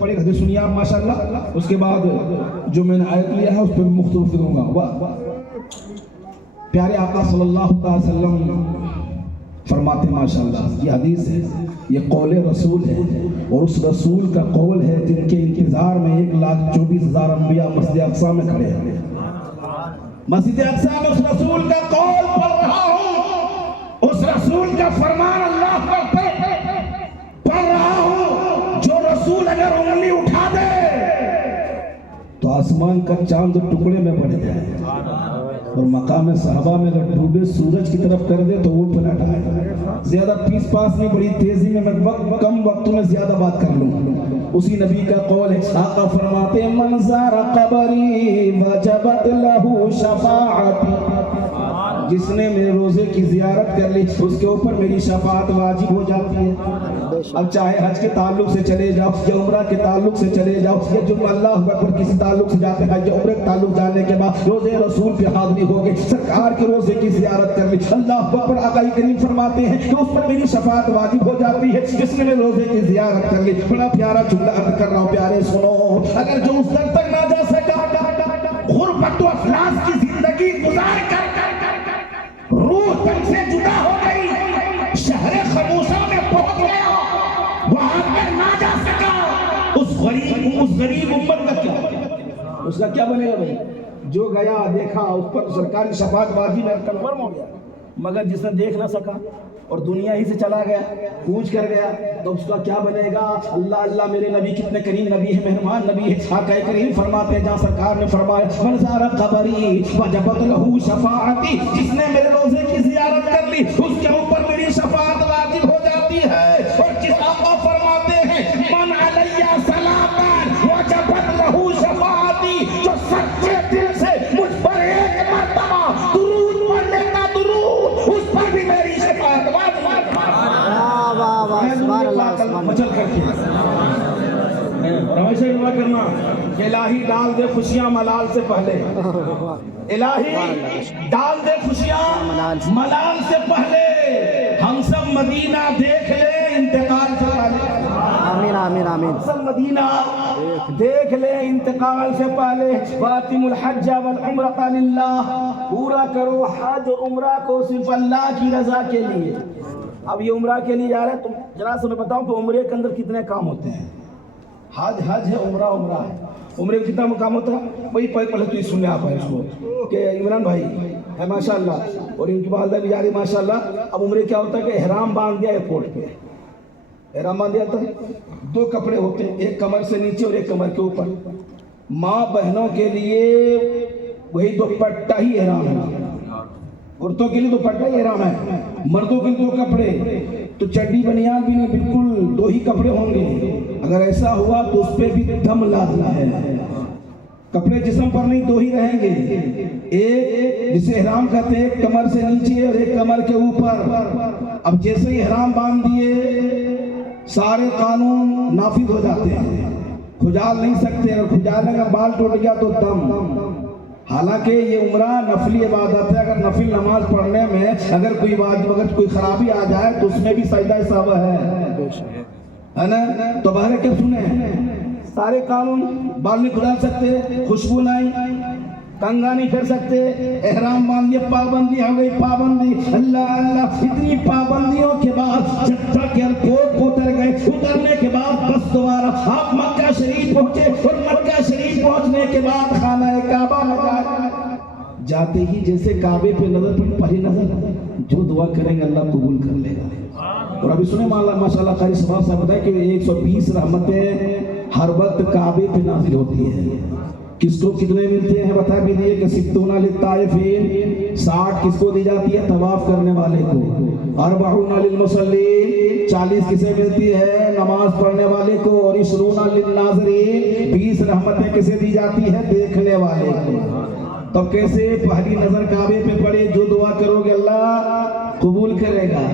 پڑھے حدیث سنیے آپ ماشاءاللہ، اس کے بعد جو میں نے آیت لیا ہے اس پہ مختلف کروں گا۔ پیارے آقا صلی اللہ علیہ وسلم فرماتے ہیں ماشاءاللہ، یہ حدیث ہے، یہ قول رسول ہے، اور اس رسول کا قول ہے جن کے انتظار میں 1,24,000 انبیاء مسجد اقصی میں کھڑے ہیں۔ مسجد اقصی میں اس رسول کا قول پڑھ رہا ہوں، اس رسول کا فرمان اللہ کا پڑھ رہا ہوں۔ جو رسول اگر انگلی اٹھا دے تو آسمان کا چاند ٹکڑے میں پڑ جائے، اور مقام صحابہ میں اگر ڈوبے سورج کی طرف کر دے تو وہ پلٹ آئے۔ زیادہ پیس پاس میں بڑی تیزی میں کم وقت میں زیادہ بات کر لوں۔ اسی نبی کا قول ہے، آقا فرماتے ہیں من زار قبری وجبت لہ شفاعتی، جس نے میرے روزے کی زیارت کر لی اس کے اوپر میری شفاعت واجب ہو جاتی ہے۔ اب چاہے حج کے تعلق سے چلے جاؤ یا عمرہ کے تعلق سے چلے جاؤ یا جو اللہ اکبر کسی تعلق سے جاتے ہیں یا عمرہ کے تعلق جانے کے بعد روزے رسول پہ حاضری ہو گئی، سرکار کے روزے کی زیارت کر لی، اللہ اکبر، آقا کریم فرماتے ہیں کہ اس پر میری شفاعت واجب ہو جاتی ہے جس نے میرے روزے کی زیارت کر لی۔ بڑا پیارا جملہ عرض کر رہا ہوں، پیارے سنو، اگر جو اس در تک نہ جا سکا، غربت و افلاس کی زندگی گزار کر روح تن سے جدا ہو گئی، شہر خموسہ میں پہنچ گیا، وہاں پر نہ جا سکا، اس غریب امت کا کیا اس کا کیا بنے گا بھائی؟ جو گیا دیکھا اس پر سرکاری شفاعت واجب میں کنفرم ہو گیا، مگر جس نے دیکھ نہ سکا اور دنیا ہی سے چلا گیا، پوچھ کر گیا، تو اس کا کیا بنے گا؟ اللہ اللہ، میرے نبی کتنے کریم نبی ہے، مہربان نبی ہے۔ آقا کریم فرماتے ہیں، جہاں سرکار نے فرمایا من زار قبری وجبت لہ شفاعتی، جس نے میرے روزے کی زیارت کر لی اس کے اوپر میری شفاعت واجب ہو جاتی ہے۔ اور جس آقا فرماتے ہیں من علیہ صلاۃ وجبت لہ شفاعتی، جو سچے دل سے مجھ پر ایک مرتبہ درود پڑھ لیتا، درود اس پر بھی میری شفاعت واجب۔ مچل کر کے اور ہمیشہ دعا کرنا کہ الہی ڈال دے خوشیاں ملال سے پہلے، الہی ڈال دے خوشیاں ملال سے پہلے، ہم سب مدینہ دیکھ لے انتقال سے پہلے، آمین آمین آمین، سب مدینہ دیکھ لے انتقال سے پہلے۔ واتم الحج والعمرۃ للہ، پورا کرو حج و عمرہ کو صرف اللہ کی رضا کے لیے۔ اب یہ عمرہ کے لیے جا رہے ہیں، تو ذرا سے میں بتاؤں کہ عمرے کے اندر کتنے کام ہوتے ہیں۔ حج حج ہے، عمرہ عمرہ ہے۔ عمرے میں کتنا کام ہوتا ہے؟ وہی پہلے تو یہ سننے آپ ہیں اس کو کہ عمران بھائی ہے ماشاءاللہ، اور ان کی والدہ بھی جاری ماشاءاللہ۔ اب عمرے کیا ہوتا ہے کہ احرام باندھ دیا ایئرپورٹ پہ، احرام باندھ دیا تھا، دو کپڑے ہوتے ہیں، ایک کمر سے نیچے اور ایک کمر کے اوپر۔ ماں بہنوں کے لیے وہی دوپٹہ ہی احرام ہے، عورتوں کے لیے دوپٹہ ہی احرام ہے، مردوں کے لیے دو کپڑے، تو چڈی بنیان بھی نہیں، بالکل دو ہی کپڑے ہوں گے۔ اگر ایسا ہوا تو اس پہ بھی دم لازم ہے، کپڑے جسم پر نہیں، دو ہی رہیں گے، ایک جسے احرام کہتے ہیں، ایک کمر سے نیچے اور ایک کمر کے اوپر۔ اب جیسے ہی احرام باندھ دیے سارے قانون نافذ ہو جاتے ہیں، کھجال نہیں سکتے، اگر کھجالنے کا بال ٹوٹ گیا تو دم۔ حالانکہ یہ عمرہ نفلی عبادت ہے، اگر نفل نماز پڑھنے میں اگر کوئی واجب، اگر کوئی خرابی آ جائے تو اس میں بھی سجدہ سہو ہے نا۔ تو باہر کیا سنیں، سارے قانون، بال نہیں کھلا سکتے، خوشبو نہیں، کنگا نہیں پھر سکتے، احرام باندھیے، پابندی ہو گئی، پابندی، اللہ اللہ، اتنی پابندیوں کے بعد جب تک ایئرپورٹ کو اتر گئے، اترنے کے بعد بس دوبارہ آپ مکہ شریف پہنچے، اور مکہ شریف پہنچنے کے بعد خانہ کعبہ لگا، جاتے ہی جیسے کعبے پہ نظر پڑی، پہلی نظر جو دعا کریں گے اللہ قبول کر لے گا۔ اور ابھی سنیں ماشاءاللہ قاری صاحب بتائیں کہ 120 رحمتیں ہر وقت کعبے پہ نازل ہوتی ہیں۔ کس کو کتنے ملتے ہیں بتا بھی دیے کہ 60 للطائفین، 60 کس کو دی جاتی ہے؟ طواف کرنے والے کو۔ 40 للمصلین، 40 کسے ملتی ہے؟ نماز پڑھنے والے کو۔ اور 20 للناظرین، 20 رحمتیں کسے دی جاتی ہے؟ دیکھنے والے کو۔ تو کیسے؟ پہلی نظر کعبے پہ پڑے، جو دعا کرو گے اللہ قبول کرے گا۔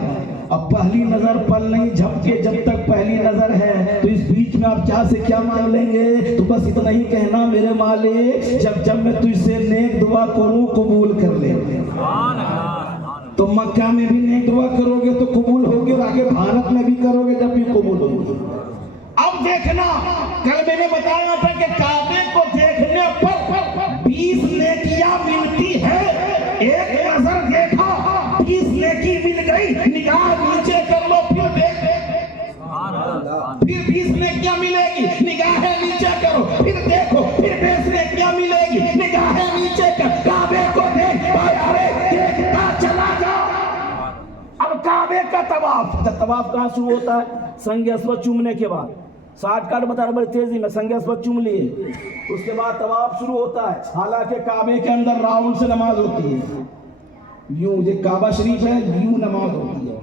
اب پہلی نظر پل نہیں جھپکے، جب تک پہلی نظر ہے تو اس بیچ میں آپ کیا سے کیا مانگ لیں گے؟ تو بس اتنا ہی کہنا میرے مالک جب میں تجھ سے نیک دعا کروں قبول کر لے۔ تو مکہ میں بھی نیک دعا کرو گے تو قبول ہوگی، اور آگے بھارت میں بھی کرو گے جب بھی قبول ہوگی۔ اب دیکھنا، کل میں نے بتایا تھا کہ کعبے کو دیکھنے پر 20 نیکیاں ملتی ہے. ایک نظر دیکھا 20 نیکی مل گئی. نگاہ نیچے کر لو پھر دیکھ، پھر 20 نیکیاں ملے گی. نگاہ نیچے کرو پھر دیکھو، پھر 20 نیکیاں ملے گی. نگاہ نیچے کر، کعبے کو دیکھ پیارے، دیکھتا چلا جا. اب کعبے کا طواف، طواف کہاں شروع ہوتا ہے؟ سنگ اسود چومنے کے بعد. 60 کاٹ بتا رہا بڑی تیزی میں، سنگ اسود چوم لیے اس کے بعد طواف شروع ہوتا ہے. حالانکہ کعبے کے اندر راؤنڈ سے نماز ہوتی ہے، یوں یہ کعبہ شریف ہے، یوں نماز ہوتی ہے.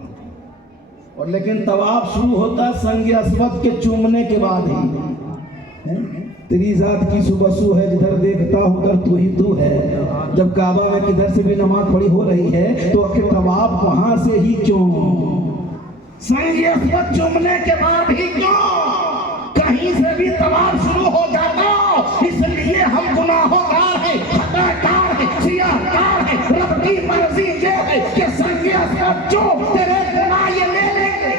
اور لیکن طواف شروع ہوتا ہے سنگ اسود کے چومنے کے بعد ہی. تیری ذات کی صبح ہے، جدھر دیکھتا ہوں ادھر تو ہی تو ہے. جب کعبہ میں کدھر سے بھی نماز پڑھی ہو رہی ہے تو آخر طواف وہاں سے ہی کیوں؟ سنگ اسود چومنے کے بعد ہی کیوں؟ کہیں سے بھی طواف شروع ہو جاتا. اس لیے ہم گناہگار ہیں، خطا کار ہیں، سیاہ کار ہیں. رب کی مرضی یہ ہے کہ سنگ اسود چوم، تیرے گناہ یہ لے لیں گے،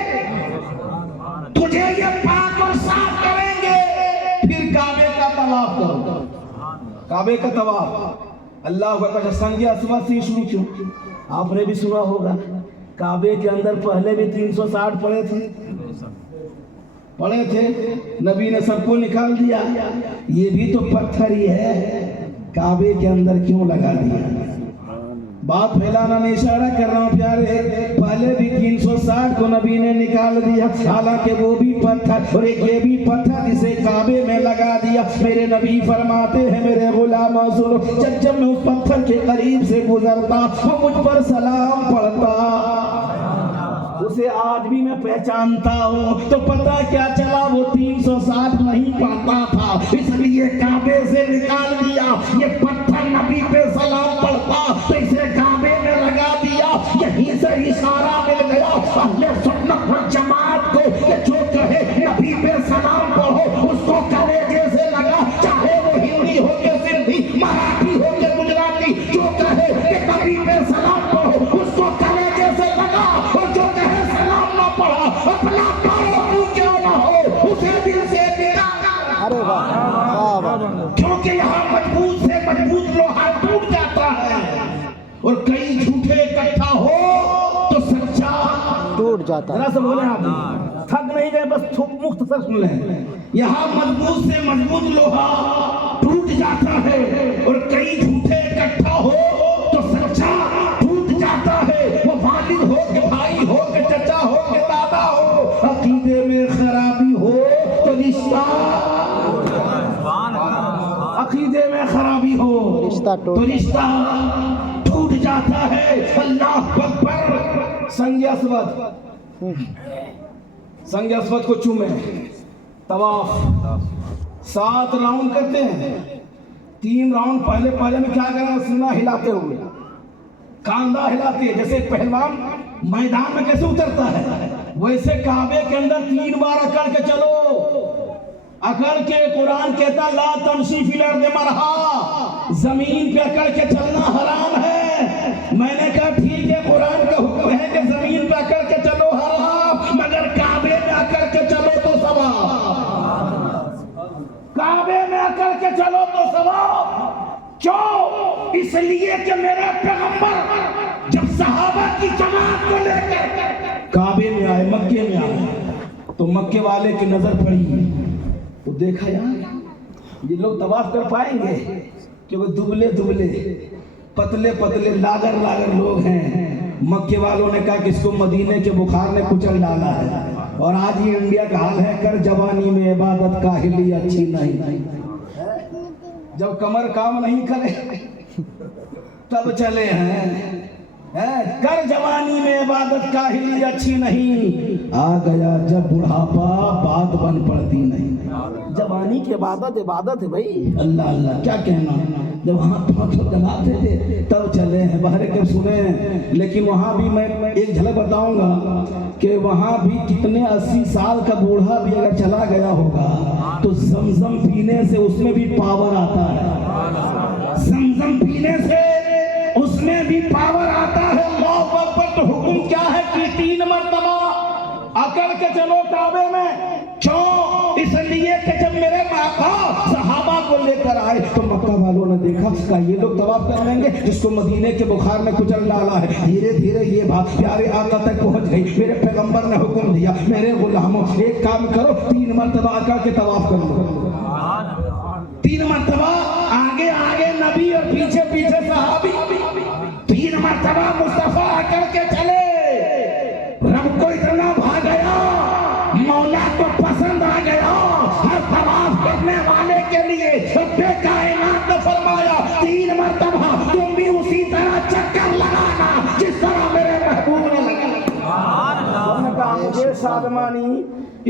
تجھے یہ پاک اور صاف کریں گے. پھر کعبے کا طواف کرو. کعبے کا طواف اللہ اکبر. سنگ اسود سے شروع کیوں؟ آپ نے بھی سنا ہوگا کعبے کے اندر پہلے بھی 360 پڑے تھے. نبی نے سب کو نکال دیا. یہ بھی تو پتھر ہی ہے، کعبے کے اندر کیوں لگا دیا؟ بات پھیلانا نہیں، اشارہ کر رہا ہوں پیارے. پہلے بھی 360 کو نبی نے نکال دیا، حالانکہ وہ بھی پتھر اور ایک یہ بھی پتھر جسے کعبے میں لگا دیا. میرے نبی فرماتے ہیں میرے غلام سنو، جب میں اس پتھر کے قریب سے گزرتا وہ مجھ پر سلام پڑھتا، اسے آج بھی میں پہچانتا ہوں. تو پتہ کیا چلا؟ وہ 360 نہیں پڑھتا تھا، اس لیے کعبے سے نکال دیا. یہ پتھر نبی پہ سلام پڑھتا تو اسے کعبے میں لگا دیا. یہیں سے اشارہ مل گیا اہل سنت والجماعت کو کہ جو کہے نبی پہ سلام پڑھو اس کو کلیجے سے لگا، چاہے وہ ہندی ہو کے سندھی، مراٹھی ہو کے گجراتی. جو کہے کہ نبی پہ سلام پڑھو اس کو کلیجے سے لگا، اور جو کہے سلام نہ پڑھا اپنا پاؤں کیوں نہ ہو اسے دل سے نکالا. ارے واہ، کیونکہ یہاں مضبوط سے مضبوط لوہا ٹوٹ جاتا ہے، اور کئی جھوٹے اکٹھا ہو تو سچا ٹوٹ جاتا ہے. ذرا سے بولیں، آپ تھک نہیں گئے؟ بس مختصر سن لیں. یہاں مضبوط سے مضبوط لوہا ٹوٹ جاتا ہے، اور کئی جھوٹے اکٹھا ہو تو سچا ٹوٹ جاتا ہے. وہ والد ہو کہ بھائی ہو کہ چچا ہو کہ دادا ہو، عقیدے میں خرابی ہو تو رشتہ، عقیدے میں خرابی ہو تو رشتہ ٹوٹ جاتا ہے. اللہ اکبر. سنگ اسود، سنگ اسود کو چومے. طواف 7 راؤنڈ کرتے ہیں. 3 راؤنڈ پہلے میں کیا کرنا؟ سینہ ہلاتے ہوئے، کاندھا ہلاتے ہیں. جیسے پہلوان میدان میں کیسے اترتا ہے ویسے کعبے کے اندر 3 بار اکڑ کے چلو. اکڑ کے قرآن کہتا لا تمشی فی الارض مرحا، زمین پہ اکڑ کے چلنا حرام ہے. میں نے کہا ٹھیک ہے، قرآن کا حکم ہے کہ زمین پہ اکڑ کے چلو حرام، مگر کعبے میں اکڑ کے چلو تو ثواب. کعبے میں اکڑ کے چلو تو ثواب. کیوں؟ اس لیے کہ میرے پیغمبر جب صحابہ کی جماعت کو لے کر کعبے میں آئے، مکے میں آئے، تو مکے والے کی نظر پڑی تو دیکھا یار یہ لوگ طواف کر پائیں گے؟ کیونکہ دبلے دبلے پتلے پتلے لاغر لاغر لوگ ہیں. مکے والوں نے کہا کہ اس کو مدینے کے بخار نے کچل ڈالا ہے. اور آج یہ انڈیا کا حال ہے، کر جوانی میں عبادت کاہلی اچھی نہیں. جب کمر کام نہیں کرے تب چلے ہیں. کر جوانی میں عبادت کاہلی اچھی نہیں، آ گیا جب بڑھاپا بات بن پڑتی نہیں. جوانی کی عبادت عبادت ہے بھائی. اللہ اللہ کیا کہنا. جب ہاتھ جلاتے تھے تب چلے ہیں، باہر کے سنیں. لیکن وہاں بھی میں ایک جھلک بتاؤں گا کہ وہاں بھی کتنے 80 سال کا بوڑھا بھی اگر چلا گیا ہوگا تو زمزم پینے سے اس میں بھی پاور آتا ہے. زمزم پینے سے اس میں بھی پاور آتا ہے. اللہ اکبر. تو حکم کیا ہے کہ 3 مرتبہ اکڑ کے چلو کعبے میں. کیوں؟ نے دیکھا کہ یہ لوگ طواف کر لیں گے جس کو مدینے کے بخار میں کچل ڈالا ہے. دھیرے دھیرے یہ بات پیارے آقا تک پہنچ گئی. میرے پیغمبر نے حکم دیا میرے غلاموں ایک کام کرو 3 مرتبہ آقا کے طواف کر لو. 3 مرتبہ آگے آگے نبی اور پیچھے پیچھے صحابی. 3 مرتبہ مصطفیٰ آ کر کے چلے. رب کو اتنا بھا گیا, مولا کو پسند آ گیا. ہر طواف کرنے والے کے لیے رب کائنات نے فرمایا 3 مرتبہ تم بھی اسی طرح چکر لگانا جس طرح میرے محبوب نے لگایا. مجھے شادمانی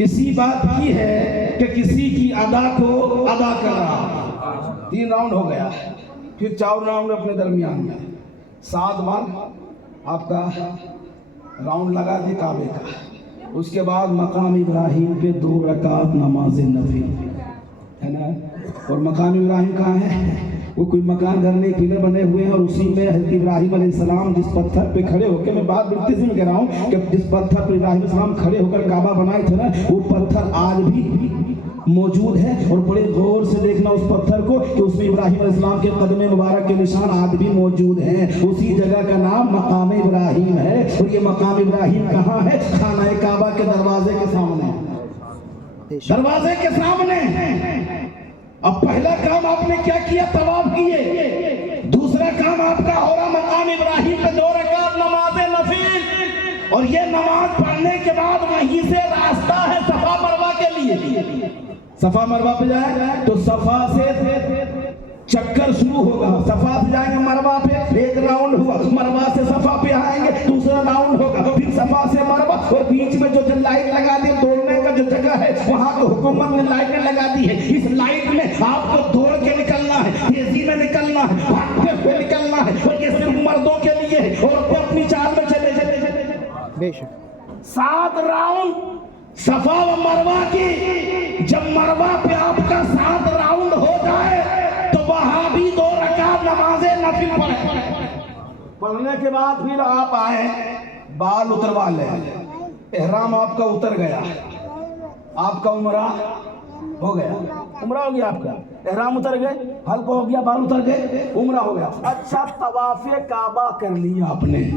اسی بات کی ہے کہ کسی کی ادا کو ادا کر رہا. 3 راؤنڈ ہو گیا, پھر 4 راؤنڈ اپنے درمیان میں. 7 بار آپ کا راؤنڈ لگا دی کعبے کا. اس کے بعد مقام ابراہیم پہ 2 رکعت نماز نفل ہے نا. اور مقام ابراہیم کہاں ہے؟ وہ کوئی مکان گھر نہیں, پلر بنے ہوئے ہیں, اور اسی میں حضرت ابراہیم علیہ السلام جس پتھر پہ کھڑے ہو کے, میں بات بالکل سے کہہ رہا ہوں کہ جس پتھر پہ ابراہیم علیہ السلام کھڑے ہو کر کعبہ بنائے تھے نا, وہ پتھر آج بھی موجود ہے. اور بڑے غور سے دیکھنا اس پتھر کو کہ اس میں ابراہیم علیہ السلام کے قدم مبارک کے نشان آج بھی موجود ہیں. اسی جگہ کا نام مقام ابراہیم ہے. اور یہ مقام ابراہیم کہاں ہے؟ خانہ کعبہ کے دروازے کے سامنے. دروازے کے سامنے. اب پہلا کام آپ نے کیا کیا؟ طواف کیے. دوسرا کام آپ کا ہو رہا مقام ابراہیم پہ 2 رکعت نماز نفل. اور یہ نماز پڑھنے کے بعد وہیں سے راستہ ہے صفا مروہ کے لیے. صفا مروہ پہ جائے تو صفا سے چکر شروع ہوگا. صفا سے جائیں گے مروہ پہ, 1 راؤنڈ ہوا. مروہ سے صفا پہ آئیں گے, دوسرا راؤنڈ ہوگا. پھر صفا سے مروہ, اور بیچ میں جو لائٹ لگا دی دوڑنے کا جو جگہ ہے وہاں تو حکومت نے لائٹیں لگا دی ہے. اس لائٹ میں آپ کو دوڑ کے نکلنا ہے, تیزی میں نکلنا ہے, بھاگتے ہوئے نکلنا ہے. اور یہ صرف مردوں کے لیے ہے. عورتیں اپنی چال میں چلے بے شک. 7 راؤنڈ صفا و مروہ کی. جب مروہ پہ آپ کا 7 راؤنڈ ہو جائے تو وہاں بھی 2 رکعت نماز نفل پڑھیں. پڑھنے کے بعد پھر آپ آئے, بال اتروا لیں. احرام آپ کا اتر گیا, آپ کا عمرہ ہو گیا. عمرہ ہو گیا آپ کا, احرام اتر گئے, حلق ہو گیا, بال اتر گئے, عمرہ ہو گیا. اچھا طواف کعبہ کر لیا آپ نے.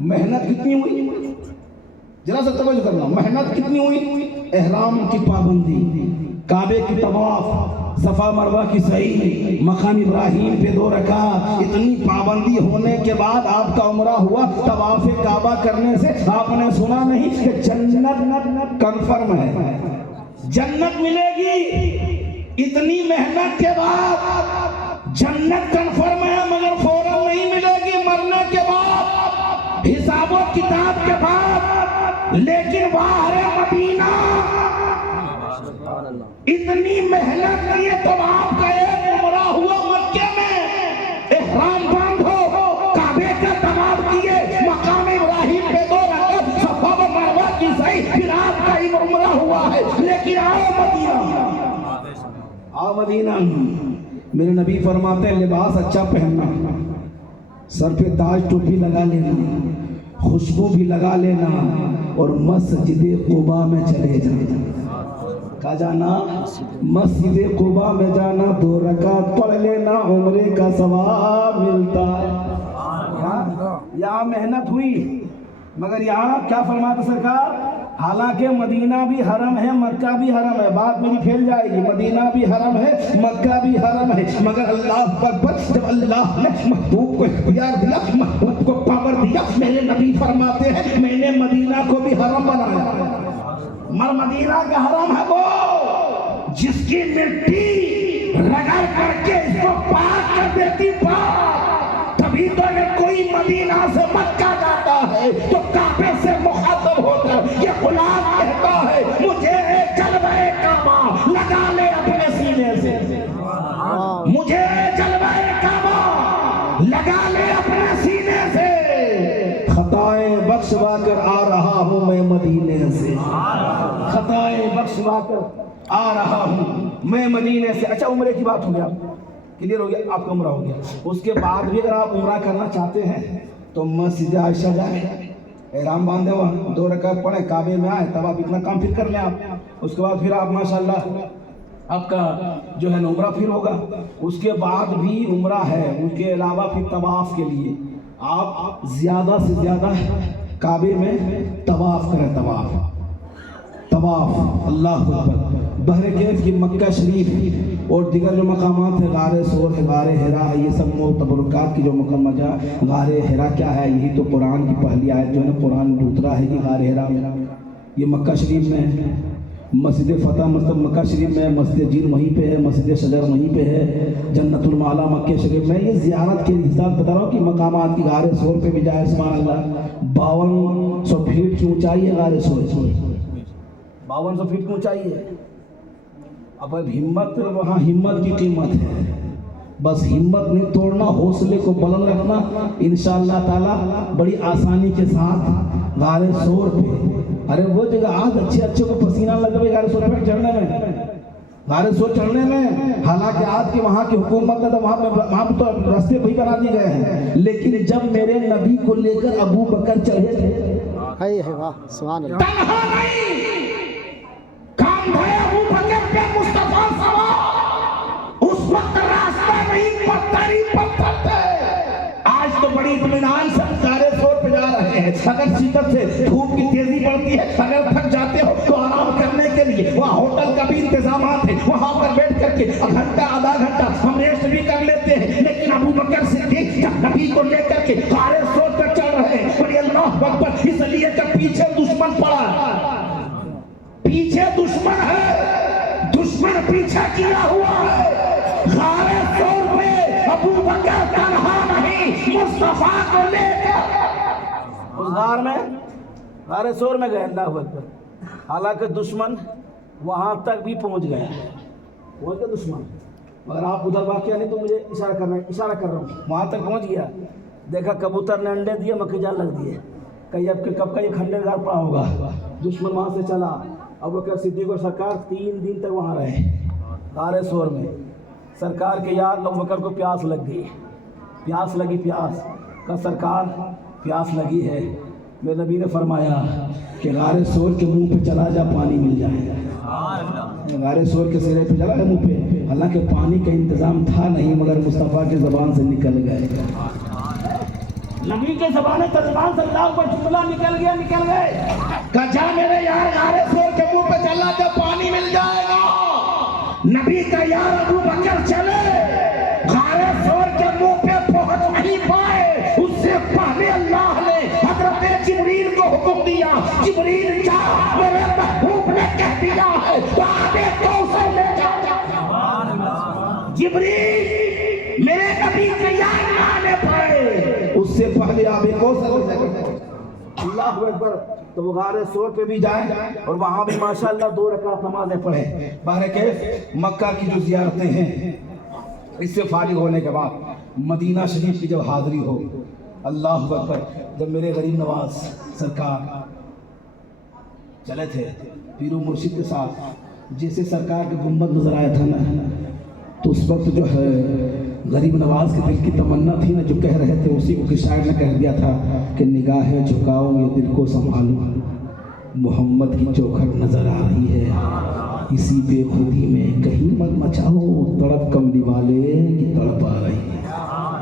محنت کتنی ہوئی؟ ذرا سا توجہ کرنا. محنت کتنی ہوئی؟ احرام کی پابندی, کعبے کی طواف, صفا مروہ کی سعی, مقام ابراہیم پہ 2 رکعت. اتنی پابندی ہونے کے بعد آپ کا عمرہ ہوا. طواف کعبہ کرنے سے آپ نے سنا نہیں کہ جنت کنفرم ہے, جنت ملے گی. اتنی محنت کے بعد جنت کنفرم ہے, مگر فوراً نہیں ملے گی, مرنے کے بعد, حساب و کتاب کے بعد. لیکن باہر مدینہ اتنی محنت کیے تب آپ کا ایک عمرہ ہوا مکے میں. احرام باندھو, کعبے کا طواف کیے, مقام ابراہیم پہ 2 رکعت, صفا و مروہ کی سعی, پھر آپ کا ہی عمرہ ہوا ہے. لیکن آؤ مدینہ, آؤ مدینہ. میرے نبی فرماتے ہیں لباس اچھا پہننا, سر پہ تاج ٹوپی لگا لینا, خوشبو بھی لگا لینا, اور مسجد قباء میں چلے جانا. کہا جانا مسجد قباء میں جانا, 2 رکعت پڑھ لینا, عمرے کا ثواب ملتا ہے. یہاں محنت ہوئی, مگر یہاں کیا فرماتا سرکار؟ حالانکہ مدینہ بھی حرم ہے, مکہ بھی حرم ہے. بات میری پھیل جائے گی. مدینہ بھی حرم ہے, مکہ بھی حرم ہے, مگر اللہ اکبر, جب اللہ نے محبوب کو اختیار دیا, محبوب کو پاور دیا, میرے نبی فرماتے ہیں میں نے مدینہ کو بھی حرم بنایا. مر مدینہ کا حرم ہے وہ جس کی مٹی رگڑ کر کے اس کو پاک کر دیتی پاک. تبھی تو اگر کوئی مدینہ سے مکہ جاتا ہے تو کعبے سے مخاطب ہو کر یہ غلام کہتا ہے مجھے جلوہ کعبہ لگا لے اپنے سینے سے, مجھے جلوہ کعبہ لگا لے اپنے سینے سے. خطائیں بخشوا کر آ رہا ہوں میں مدینے سے, خطائیں بخشوا کر آ رہا ہوں میں مدینے سے. اچھا عمرے کی بات ہو گیا, کلیئر ہو گیا, آپ کا عمرہ ہو گیا. اس کے بعد بھی اگر آپ عمرہ کرنا چاہتے ہیں تو مسجد عائشہ جائیں, احرام باندھے, وہاں 2 رکعت پڑھیں, کعبے میں آئے, تب آپ اتنا کام پھر کر لیں آپ. اس کے بعد پھر آپ ماشاءاللہ آپ کا جو ہے نا عمرہ پھر ہوگا، اس کے بعد بھی عمرہ ہے، ان کے علاوہ پھر طواف کے لیے آپ زیادہ سے زیادہ کعبے میں طواف کریں، طواف اللہ اکبر۔ بہرکیف کی مکہ شریف اور دیگر جو مقامات ہیں، غار ثور ہے، غار حرا ہے، یہ سب تبرکات کی جو مقام جگہ۔ غار حرا کیا ہے؟ یہی تو قرآن کی پہلی آیت جو ہے نا قرآن میں اترا ہے کہ غار حرا میں، یہ مکہ شریف میں ہے۔ مسجد فتح مطلب مکہ شریف میں، مسجد جن وہیں پہ ہے، مسجد شجر وہیں پہ ہے، جنت المعلا مکہ شریف میں۔ یہ زیارت کے حساب بتا رہا ہوں کہ مقامات کی غار ثور پہ بھی جائے، سبحان اللہ۔ 5200 فیٹ کی اونچائی ہے غار ثور، 5200 فیٹ کی اونچائی ہے۔ اب ہمت، وہاں ہمت کی قیمت ہے، بس ہمت نہیں توڑنا، حوصلے کو بلند رکھنا، انشاءاللہ تعالی بڑی آسانی کے ساتھ غار ثور پہ۔ ارے وہ جگہ آج اچھے کو پسینہ لگے ہوئے غار ثور پہ چڑھنے میں، غار ثور چڑھنے میں، حالانکہ آج کی وہاں کی حکومت نے تو وہاں پہ تو راستے بھی بنا دیے گئے ہیں، لیکن جب میرے نبی کو لے کر ابو بکر چڑھے تھے، واہ سبحان اللہ، تنہا نہیں، کام بھائی ابو بکر پہ مصطفیٰ سوار، اس وقت راستہ نہیں، پتھر ہی پتھر تھے۔ آج تو بڑی اطمینان سے غار ثور پہ جا رہے ہیں، اگر شدت سے دھوپ کی تیزی بڑھتی ہے، اگر تھک جاتے ہو تو آرام کرنے کے لیے وہاں ہوٹل کا بھی انتظامات ہے، وہاں پر بیٹھ کر کے گھنٹہ آدھا گھنٹہ ہم ریسٹ بھی کر لیتے ہیں۔ لیکن ابو بکر صدیق جب نبی کو لے کر کے غار ثور پہ چڑھ رہے ہیں، بڑی اللہ اکبر، اس لیے کہ پیچھے دشمن پڑا، پیچھے دشمن ہے، دشمن پیچھے کیا ہوا ہے۔ غار ثور پہ ابو بکر تنہا نہیں، مصطفیٰ کو لے کر اس غار میں، غار ثور میں گئے، اللہ اکبر۔ حالانکہ دشمن وہاں تک بھی پہنچ گئے، پہنچ گئے دشمن، مگر آپ ادھر واقعہ نہیں تو مجھے اشارہ کر رہا ہوں، وہاں تک پہنچ گیا۔ دیکھا کبوتر نے انڈے دیے، مکھی جال لگ دیے، کہیں اب کہ کب کا یہ کھنڈر گار پڑا ہوگا۔ دشمن وہاں سے چلا، ابو بکر صدیق اور سرکار 3 دن تک وہاں رہے غار ثور میں۔ سرکار کے یار ابو بکر کو پیاس لگ گئی، پیاس کہ سرکار پیاس لگی ہے۔ میرے نبی نے فرمایا کہ غار ثور کے منہ پہ چلا جا، پانی مل جائے۔ غار ثور کے سرے پہ چلا ہے منہ پہ، حالانکہ پانی کا انتظام تھا نہیں، مگر مصطفیٰ کی زبان سے نکل گئے، نبی کے زبان ترجمان سے اللہ پر جملہ نکل گئے کہ جا میرے یار غار ثور کے منہ پہ چلا جا، پانی مل جائے گا۔ نبی کا یار ابو بکر چلے، غار ثور کے منہ پہ پہنچ نہیں پائے، اس سے پہلے اللہ نے حضرت جبریل کو حکم دیا، جبریل جا، میرے محبوب نے کہہ دیا ہے تو آگے کوثر لے جا۔ جبریل میرے نبی کے یار نہ آنے پائے، اس سے پہلے آگے کوثر لے جا۔ اللہ اکبر۔ تو وہ غار ثور پہ بھی جائیں اور وہاں بھی ماشاءاللہ 2 رکعت نمازیں پڑھیں۔ بہرکیف مکہ کی جو زیارتیں ہیں، اس سے فارغ ہونے کے بعد مدینہ شریف کی جب حاضری ہو، اللہ اکبر، جب میرے غریب نواز سرکار چلے تھے پیر و مرشد کے ساتھ، جیسے سرکار کے گنبد نظر آیا تھا نا، تو اس وقت جو ہے غریب نواز کے دل کی تمنا تھی نا، جو کہہ رہے تھے اسی کو کہ شاعر نے کہہ دیا تھا کہ نگاہیں جھکاؤں یہ دل کو سنبھالوں، محمد کی چوکھٹ نظر آ رہی ہے، اسی بے خودی میں کہیں مت مچاؤ، تڑپ کملی والے کی تڑپ آ رہی ہے۔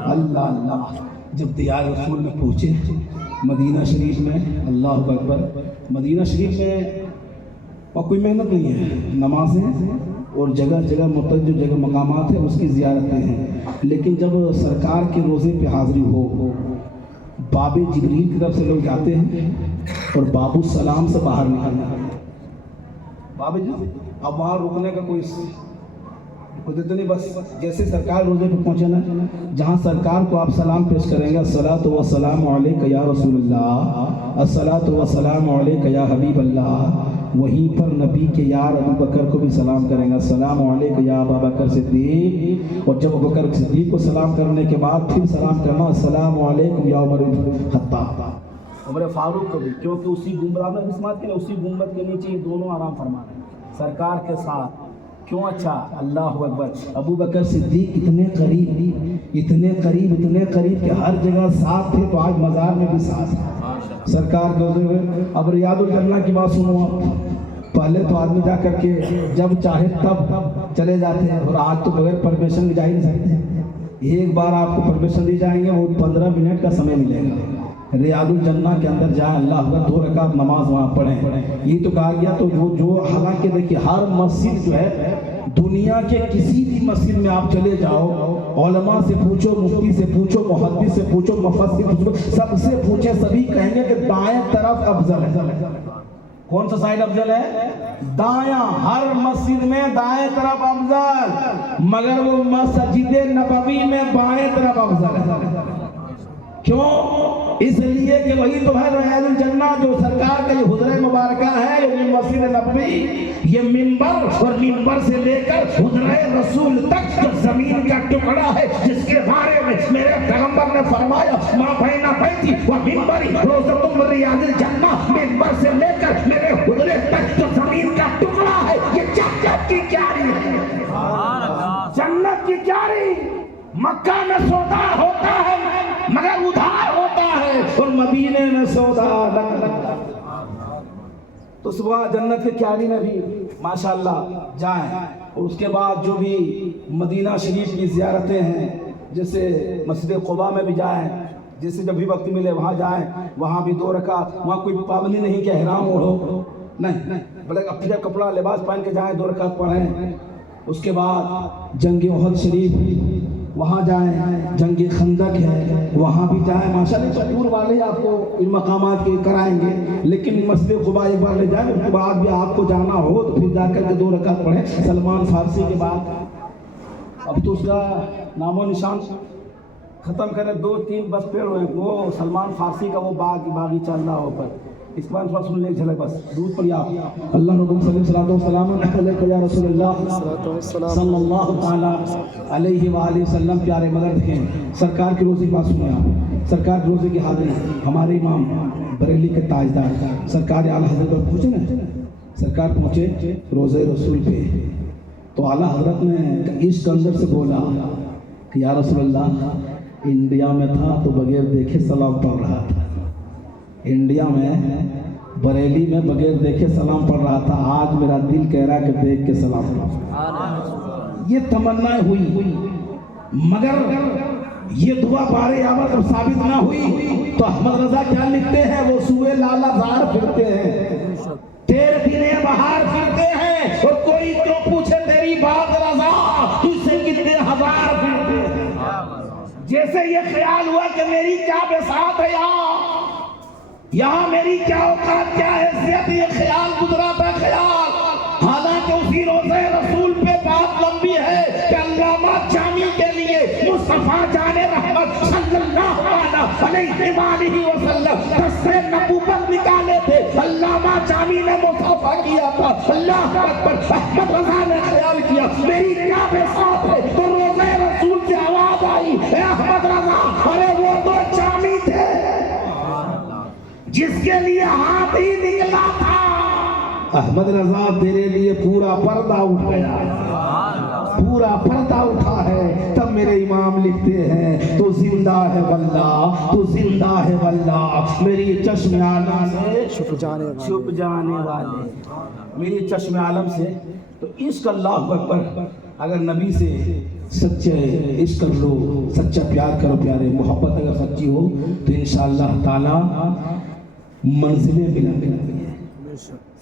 اللہ اللہ۔ جب دیار رسول میں پہنچے مدینہ شریف میں، اللہ اکبر، مدینہ شریف میں اور کوئی محنت نہیں ہے، نمازیں اور جگہ جگہ متعدد جو جگہ مقامات ہیں اس کی زیارتیں ہیں، لیکن جب سرکار کے روزے پہ حاضری ہو، باب جبریل کی طرف سے لوگ جاتے ہیں اور باب السلام سے باہر نکلنا ہے، باب جی اب وہاں رکنے کا کوئی تو نہیں، بس جیسے سرکار روزے پہ پہنچے نا، جہاں سرکار کو آپ سلام پیش کریں گے، الصلاۃ والسلام علیک یا رسول اللہ، الصلاۃ والسلام علیک یا حبیب اللہ، وہیں پر نبی کے یار ابو بکر کو بھی سلام کریں گے، السلام علیک یا ابا بکر صدیق، اور جب ابو بکر صدیق کو سلام کرنے کے بعد پھر سلام کرنا، السلام علیکم یا عمر الخطاب، عمر فاروق کو بھی، کیونکہ اسی گنبد میں سماعت کے اسی گنبد کے نیچے یہ دونوں آرام فرما رہے ہیں سرکار کے ساتھ۔ کیوں؟ اچھا، اللہ اکبر، ابو بکر صدیق اتنے قریب کہ ہر جگہ ساتھ تھے، تو آج مزار میں بھی ساتھ سرکار کے ہوئے۔ اب ریاض الجنہ کی بات سنو آپ، پہلے تو آدمی جا کر کے جب چاہے تب چلے جاتے ہیں، اور آج تو بغیر پرمیشن جا ہی نہیں سکتے۔ ایک بار آپ کو پرمیشن دی جائیں گے، وہ 15 منٹ کا سمے ملے گا، ریاض الجنہ کے اندر جائیں، اللہ اکبر 2 رکعت نماز وہاں پڑھیں۔ یہ تو کہا گیا، تو جو حالانکہ دیکھیے ہر مسجد جو ہے دنیا کے کسی بھی مسجد میں آپ چلے جاؤ، علماء سے پوچھو، مفتی سے پوچھو، محدث سے پوچھو، مفسر سے پوچھو، سب سے پوچھے، سبھی کہیں گے کہ دائیں طرف افضل ہے۔ کون سا سائڈ افضل ہے؟ دایاں، ہر مسجد میں دائیں طرف افضل، مگر وہ مسجد نبوی میں بائیں طرف افضل ہے۔ کیوں؟ اس لیے کہ وہی تو ہے ریاض الجنہ، جو سرکار کا یہ حجرہ مبارکہ ہے، یہ مسجد نبوی، یہ منبر، اور منبر سے لے کر حجرہ رسول تک جو زمین کا ٹکڑا ہے، جس کے بارے میں میرے پیغمبر نے فرمایا ماں بہنا بیٹی وہ منبری روضۃ من ریاض الجنہ، منبر سے لے کر میرے حجرے تک جو زمین کا ٹکڑا ہے، یہ جنت کی کیاری ہے، جنت کی کیاری۔ مکہ میں سودا ہوتا ہے مگر ادھار ہوتا ہے، اور مدینے میں سودا لگتا۔ تو صبح جنت کے کیاری میں بھی ماشاءاللہ جائیں، اور اس کے بعد جو بھی مدینہ شریف کی زیارتیں ہیں، جیسے مسجد قباء میں بھی جائیں، جیسے جب بھی وقت ملے وہاں جائیں، وہاں بھی 2 رکعت، وہاں کوئی پابندی نہیں کہ احرام اوڑھو، نہیں، بلکہ اپنا کپڑا لباس پہن کے جائیں، 2 رکعت پڑھیں۔ اس کے بعد جنگ احد شریف وہاں جائیں، جنگ خندق ہے وہاں بھی جائیں، ماشاءاللہ چتور والے آپ کو ان مقامات کے کرائیں گے، لیکن مسجد قباء ایک بار لے جائیں، اس کے بعد بھی آپ کو جانا ہو تو پھر جا کر کے 2 رکعت پڑھیں سلمان فارسی کے بعد۔ اب تو اس کا نام و نشان ختم کریں، 2-3 بس پیڑ ہوئے، وہ سلمان فارسی کا وہ باغی چل رہا ہو پر، اس بار تھوڑا سن لیں جھلک بس، دودھ پڑی آپ۔ اللہ رب صلی اللہ علیہ یا رسول اللہ صلی اللہ تعالی علیہ وآلہ وسلم۔ پیارے مگر دیکھیں سرکار کی روزی کی بات سنیں آپ، سرکار کی روزی کی حاضری، ہمارے امام بریلی کے تاجدار سرکار اعلیٰ حضرت پر پہنچے نا، سرکار پہنچے روزہ رسول پہ، تو اعلیٰ حضرت نے عشق اندر سے بولا کہ یا رسول اللہ، انڈیا میں تھا تو بغیر دیکھے سلام پڑھ رہا تھا، انڈیا میں بریلی میں بغیر دیکھے سلام پڑھ رہا تھا، آج میرا دل کہہ رہا ہے کہ دیکھ کے سلام پڑھ۔ یہ تمنا ہوئی، مگر یہ دعا بارے آمد جب ثابت نہ ہوئی تو احمد رضا کیا لکھتے ہیں، وہ سوئے لالا زار پھرتے ہیں، تیرے دنے بہار پھرتے ہیں، اور کوئی کیوں پوچھے تیری بات رضا، تجھ سے کتنے ہزار پھرتے ہیں۔ جیسے یہ خیال ہوا کہ میری کیا بساط ہے یہاں میری کیا اوقات، کیا حیثیت، یہ خیال گزرا تھا خیال، حالانکہ اسی روزہ رسول پہ بات لمبی ہے کہ علامہ جامی کے لیے مصطفیٰ جان رحمت صلی اللہ علیہ وآلہ وسلم دستِ نبوت نکالے تھے، علامہ جامی نے مصافحہ کیا تھا، اللہ اکبر۔ احمد رضا نے خیال کیا میری کیا بساط ہے، تو روزہ رسول سے آواز آئی، اے احمد رضا، ارے وہ تو جامی تھے جس کے لیے ہاتھ ہی نکلا تھا، احمد رضا تیرے لیے پورا پردہ اٹھ گیا، پورا پردہ اٹھا ہے۔ تب میرے امام لکھتے ہیں تو زندہ ہے واللہ، تو زندہ ہے واللہ، میری چشم عالم سے چھپ جانے والے، میری چشم عالم سے۔ تو عشق اللہ اکبر، اگر نبی سے سچے عشق کر لو، سچا پیار کرو، پیارے محبت اگر سچی ہو تو انشاءاللہ تعالی منزلیں ملیں گے۔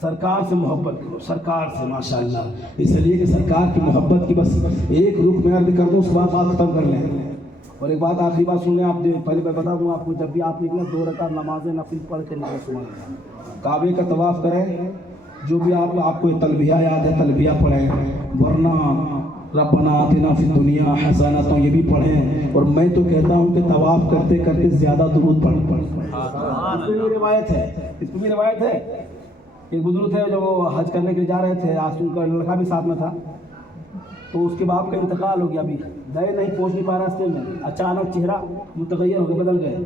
سرکار سے محبت کرو، سرکار سے ماشاءاللہ، اس لیے کہ سرکار کی محبت کی بس ایک رخ میں عرض کر دوں، اس بات ختم کر لیں۔ اور ایک بات آخری بات سن لیں آپ، پہلے میں بتا دوں آپ کو، جب بھی آپ نکلیں 2 رکعت نماز نفل پڑھ کے نکلیں، صبح کعبے کا طواف کریں، جو بھی آپ کو یہ تلبیہ یاد ہے تلبیہ پڑھیں، ورنہ ربنا آتنا فی الدنیا حسنۃ یہ بھی پڑھیں۔ اور میں تو کہتا ہوں کہ طواف کرتے کرتے زیادہ درود پڑھ۔ اس میں بھی روایت ہے، اس میں بھی روایت ہے، ایک بزرگ تھے جو وہ حج کرنے کے لیے جا رہے تھے، آج ان کا لڑکا بھی ساتھ میں تھا، تو اس کے باپ کا انتقال ہو گیا، ابھی گئے نہیں، پہنچ نہیں پا رہا راستے میں، اچانک چہرہ متغیر ہو گیا، بدل گئے،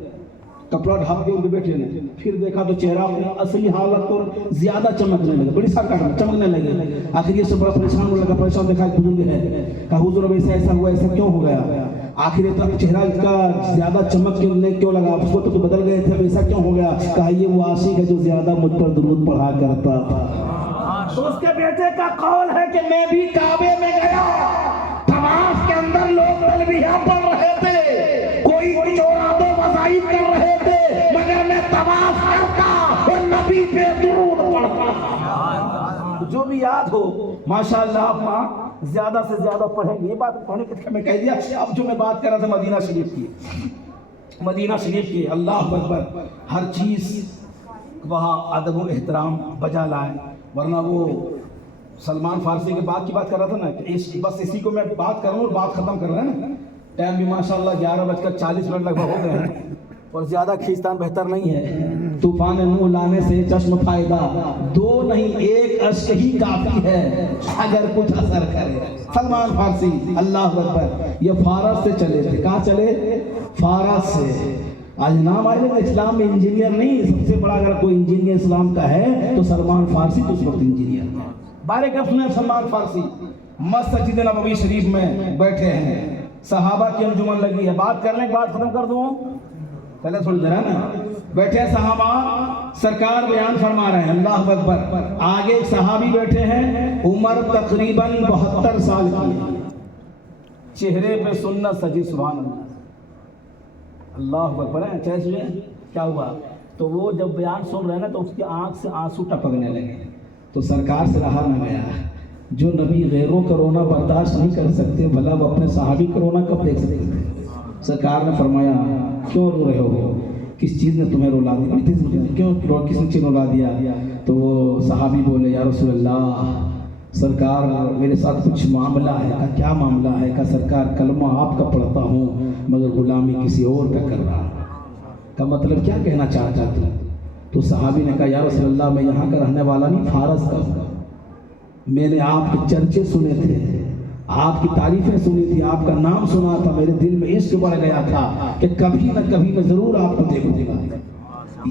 کپڑا ڈھانپ کے ان کے بیٹے نے، پھر دیکھا تو چہرہ اصلی حالت اور زیادہ چمکنے لگا، بڑی ساکٹ چمکنے لگے۔ آخر یہ سب بڑا پریشان ہونے لگا، پریشان دیکھا ایک بزرگ ہے، کہا حضور اب ایسا ہوا، ایسا کیوں ہو گیا؟ آخر تک چہرہ کا زیادہ چمک کیوں لگا، اس کو تو بدل گئے تھے، ایسا کیوں ہو گیا؟ کہا یہ وہ عاشق ہے جو زیادہ مجھ پر درود پڑھا کرتا تھا۔ تو اس کے بیٹے کا قول ہے کہ میں بھی کعبے میں گیا، طواف کے اندر لوگ تلبیہ پڑھ رہے تھے، کوئی چوراد و وظائف کر رہے تھے، مگر میں طواف کرتا اور نبی پہ درود پڑھتا۔ جو بھی یاد ہو ماشاءاللہ آپ وہاں زیادہ سے زیادہ پڑھیں گے۔ یہ بات پڑھنے کے میں کہہ دیا۔ اب جو میں بات کر رہا تھا مدینہ شریف کی، مدینہ شریف کی، اللہ اکبر، ہر چیز وہاں ادب و احترام بجا لائے، ورنہ وہ سلمان فارسی کے بعد کی بات کر رہا تھا نا کہ بس اسی کو میں بات کر رہا ہوں اور بات ختم کر رہا ہے نا۔ ٹائم بھی ماشاءاللہ 11:40 لگ بھگ ہو گئے ہیں اور زیادہ کھینچتان بہتر نہیں ہے۔ طوفان منہ لانے سے چشم فائدہ، دو نہیں ایک اشک ہی کافی ہے اگر کچھ اثر کرے۔ سلمان فارسی، اللہ اکبر، یہ فارس سے چلے تھے۔ کہاں چلے؟ فارس سے۔ آج نام آئے گا اسلام میں انجینئر نہیں، سب سے بڑا اگر کوئی انجینئر اسلام کا ہے تو سلمان فارسی تو اس وقت انجینئر ہے۔ بارے کب سنے سلمان فارسی مسجد نبوی شریف میں بیٹھے ہیں، صحابہ کی انجمن لگی ہے۔ بات کرنے کے بعد ختم کر دوں، پہلے تھوڑی دیر ہے نا۔ بیٹھے صحابہ، سرکار بیان فرما رہے ہیں، اللہ اکبر۔ آگے ایک صحابی بیٹھے ہیں، عمر تقریباً 72 سال کی، چہرے پہ سنت سجی، سبحان اللہ، اللہ اکبر ہے۔ چاہے کیا ہوا تو وہ جب بیان سن رہے ہیں نا تو اس کی آنکھ سے آنسو ٹپکنے لگے، تو سرکار سے رہا نہ گیا۔ جو نبی غیروں کا رونا برداشت نہیں کر سکتے، بھلا وہ اپنے صحابی کا رونا کب دیکھ سکتے تھے؟ سرکار نے فرمایا کیوں رو رہے ہو، کس چیز نے تمہیں رولا دیا؟ کیوں کس نے چیز رولا دیا؟ تو وہ صحابی بولے یا رسول اللہ سرکار میرے ساتھ کچھ معاملہ ہے۔ کہا کیا معاملہ ہے؟ کہا سرکار کلمہ آپ کا پڑھتا ہوں مگر غلامی کسی اور کا کر رہا۔ کا مطلب کیا کہنا چاہتا تھا؟ تو صحابی نے کہا یا رسول اللہ میں یہاں کا رہنے والا نہیں، فارس کا ہوں، میں نے آپ کے چرچے سنے تھے، آپ کی تعریفیں سنی تھی، آپ کا نام سنا تھا، میرے دل میں عشق بڑھ گیا تھا کہ کبھی نہ کبھی میں ضرور آپ کو دیکھوں گا۔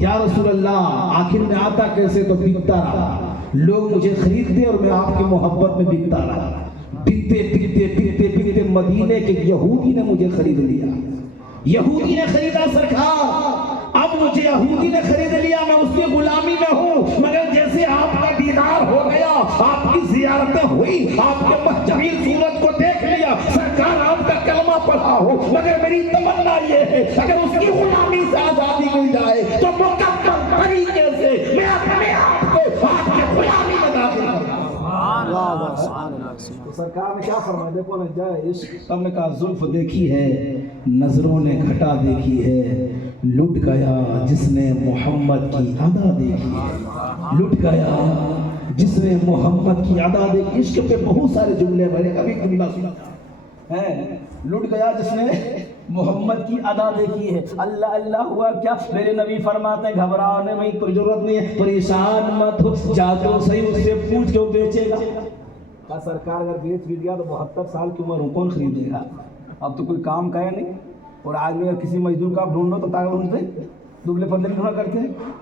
یا رسول اللہ آخر میں آتا کیسے؟ تو بکتا رہا، لوگ مجھے خریدتے اور میں آپ کی محبت میں بکتا رہا۔ بکتے بکتے بکتے بکتے مدینے کے یہودی نے مجھے خرید لیا، یہودی نے خریدا سرکار، اب مجھے یہودی نے خرید لیا، میں اس کی غلامی میں ہوں، مگر جیسے آپ کا دیدار ہو گیا، آپ کی زیارتیں ہوئی، آپ کے جمیل صورت کو دیکھ لیا، سرکار آپ کا کلمہ پڑھا ہو، مگر میری تمنا یہ ہے اگر اس کی غلامی سے آزادی مل جائے تو مکمل طریقے سے میں اپنے آپ کو آپ کی غلامی میں داخل کروں۔ تو سرکار نے کیا فرمایا؟ دیکھو نا جائے عشق، ہم نے کہا زلف دیکھی ہے نظروں نے گھٹا دیکھی ہے، لٹ گیا جس نے محمد کی ادا دیکھی ہے، لٹ گیا جس نے محمد کی ادا دیکھی۔ عشق پہ بہت سارے جملے میں نے کبھی جملہ سنا ہے، لٹ گیا جس نے محمد کی ادا دیکھی ہے۔ اللہ اللہ ہوا کیا؟ میرے نبی فرماتے ہیں گھبرانے میں کوئی ضرورت نہیں ہے، پریشان مت ہو، جا تو صحیح اس سے پوچھ کے وہ بیچے گا۔ کہا سرکار اگر بیچ بھی گیا تو 72 سال کی عمر ہوں، کون خریدے گا؟ اب تو کوئی کام کا ہے نہیں، اور آج میں اگر کسی مزدور کا آپ ڈھونڈو تو تاکہ ڈھونڈتے دبلے پتلے ڈھونڈا کرتے،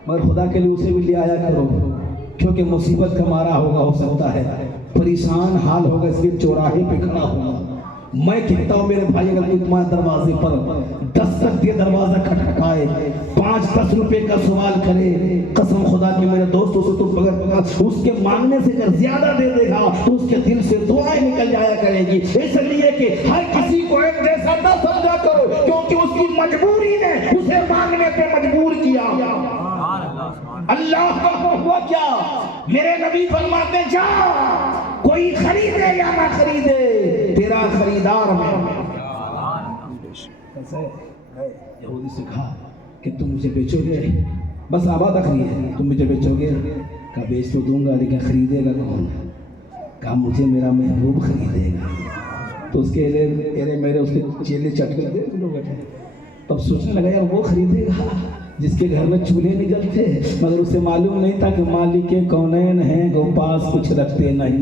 مگر خدا کے لیے اسے بھی لے آیا کرو، کیونکہ مصیبت کا مارا ہوگا، ہو سکتا ہے پریشان حال ہوگا، اس لیے چوراہے پہ کھڑا ہوگا۔ میں کہتا ہوں میرے بھائی اگر کوئی تمہارے دروازے پر دستک دے، دروازہ کھٹکھٹائے، 5-10 روپے کا سوال کرے، قسم خدا کی میرے دوستوں سے تو اگر اس کے مانگنے سے اگر زیادہ دے دے گا تو اس کے دل سے دعائیں نکل جایا کرے گی۔ اس لیے کہ ہر کسی کو ایک جیسا نہ سمجھا کرو، کیونکہ اس کی مجبوری نے اسے مانگنے پہ مجبور کیا۔ اللہ کا ہوا کیا؟ میرے نبی فرماتے جا کوئی خریدے یا نہ خریدے تیرا خریدار میں۔ یہودی سے کہا کہ تم مجھے بیچو گے؟ بس آباد اخری ہے، تم مجھے بیچو گے؟ کہا بیچ تو دوں گا لیکن خریدے گا کون؟ کہا مجھے میرا محبوب خریدے گا۔ تو اس کے لیے میرے اس کے چیلے چٹ کے لگے، تب سوچنے لگا یار وہ خریدے گا جس کے گھر میں چولہے نہیں جلتے، مگر اسے معلوم نہیں تھا کہ مالک کونین ہیں گو پاس کچھ رکھتے نہیں،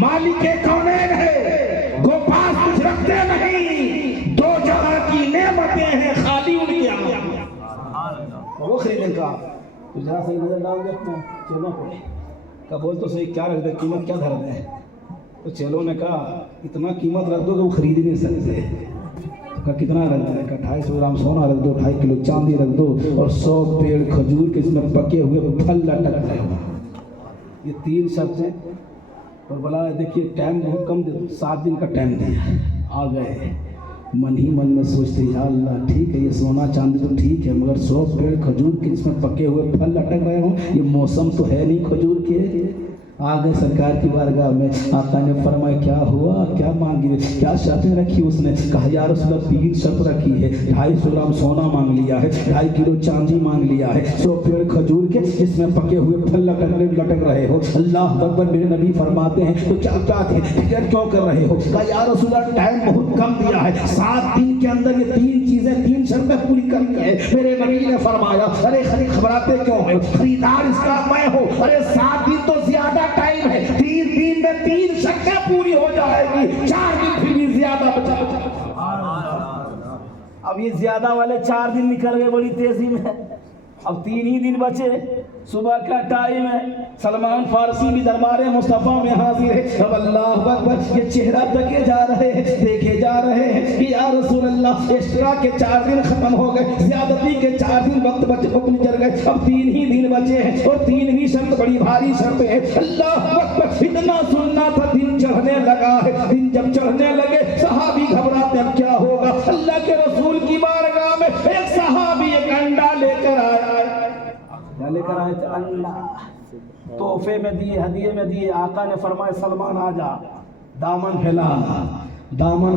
مالک کونین ہے گو پاس کچھ رکھتے نہیں، دو جہاں کی نعمتیں ہیں خالی ان کے آگے۔ وہ خریدنے کا تو ذرا صحیح نظر ڈال دے اپنا چلو پڑے کا بول تو صحیح کیا رکھ دے، قیمت کیا دھر دے؟ تو چلو نے کہا اتنا قیمت رکھ دو کہ وہ خرید ہی نہیں سکتے۔ کہا کتنا رکھ دیں؟ کہا 250 گرام سونا رکھ دو، 2.5 کلو چاندی رکھ دو، اور 100 پیڑ کھجور کے اس میں پکے ہوئے پھل لٹک رہے ہو۔ یہ 3 شرطیں اور بولا دیکھیے ٹائم بہت کم دے دو، 7 دن کا ٹائم دیا. آ گئے من ہی من میں سوچتے یا اللہ ٹھیک ہے یہ سونا چاندی تو ٹھیک ہے مگر 100 پیڑ کھجور کے اس میں پکے ہوئے پھل لٹک رہے ہوں، یہ موسم تو ہے نہیں کھجور کے. آ گئے سرکار کی بارگاہ میں. آقا نے فرمایا کیا ہوا، کیا مانگی، کیا شرطیں رکھی؟ اس نے کہا یا رسول اللہ 3 شرط رکھی ہے. 250 گرام سونا مانگ لیا ہے، 2.5 کلو چاندی مانگ لیا ہے، 100 پیڑ کھجور کے جس میں پکے ہوئے پھل لٹک رہے ہو. اللہ اکبر. میرے نبی فرماتے ہیں تو کیا چاہتے ہیں، فکر کیوں کر رہے ہو؟ کہا یا رسول اللہ ٹائم بہت کم دیا ہے، 7 دن کے اندر یہ 3 چیزیں 3 شرطیں پوری کرنی ہے. میرے نبی نے فرمایا ارے خبراتے کیوں ہیں، خریدار اس کا میں ہوں. ارے 7 دن تو زیادہ ٹائم ہے، 3 دن میں 3 شرطیں پوری ہو جائے گی، 4 دن پھر بھی زیادہ بچا. اب یہ زیادہ والے 4 دن نکل گئے بڑی تیزی میں، اب 3 ہی دن بچے. صبح کا ٹائم ہے، سلمان فارسی بھی دربار مصطفیٰ میں حاضر ہے. اب اللہ اکبر یہ چہرہ تکے جا رہے ہیں، دیکھے جا رہے ہیں کہ یا رسول اللہ ایکسٹرا کے 4 دن ختم ہو گئے، زیادتی کے 4 دن وقت گزر گئے، اب 3 ہی دن بچے ہیں اور 3ویں شرط بڑی بھاری شرط ہے. اللہ اکبر. اتنا سننا تھا، دن چڑھنے لگا ہے. دن جب چڑھنے لگے صحابی گھبراتے اب کیا ہوگا. اللہ کے رسول کی بارگاہ میں ایک صحابی ایک انڈا لے کر آیا. لے کر آئے تھے انڈا، تحفے میں دیے، ہدیے میں دیے. آقا نے فرمایا سلمان آ جا. دامن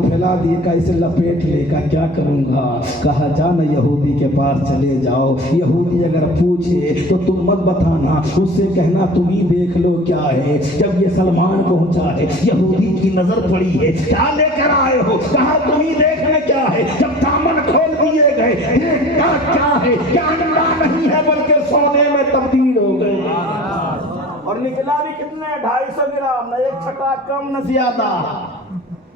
پھیلا دیے. کا اسے لپیٹ لے کا کیا کروں گا. کہا جانا یہودی کے پاس چلے جاؤ، یہودی اگر پوچھے تو تم مت بتانا، اس سے کہنا تم ہی دیکھ لو کیا ہے. جب یہ سلمان پہنچا ہے یہودی کی نظر پڑی ہے، کیا لے کر آئے ہو؟ کہا تم ہی دیکھنے کیا ہے. جب دامن کھول دیے گئے دیکھا کیا ہے، کیا انڈا نہیں ہے بلکہ سونے میں تبدیل ہو گئے. اور نکلا بھی کتنے، 250 گرام، نہ ایک چھٹا کم نہ زیادہ.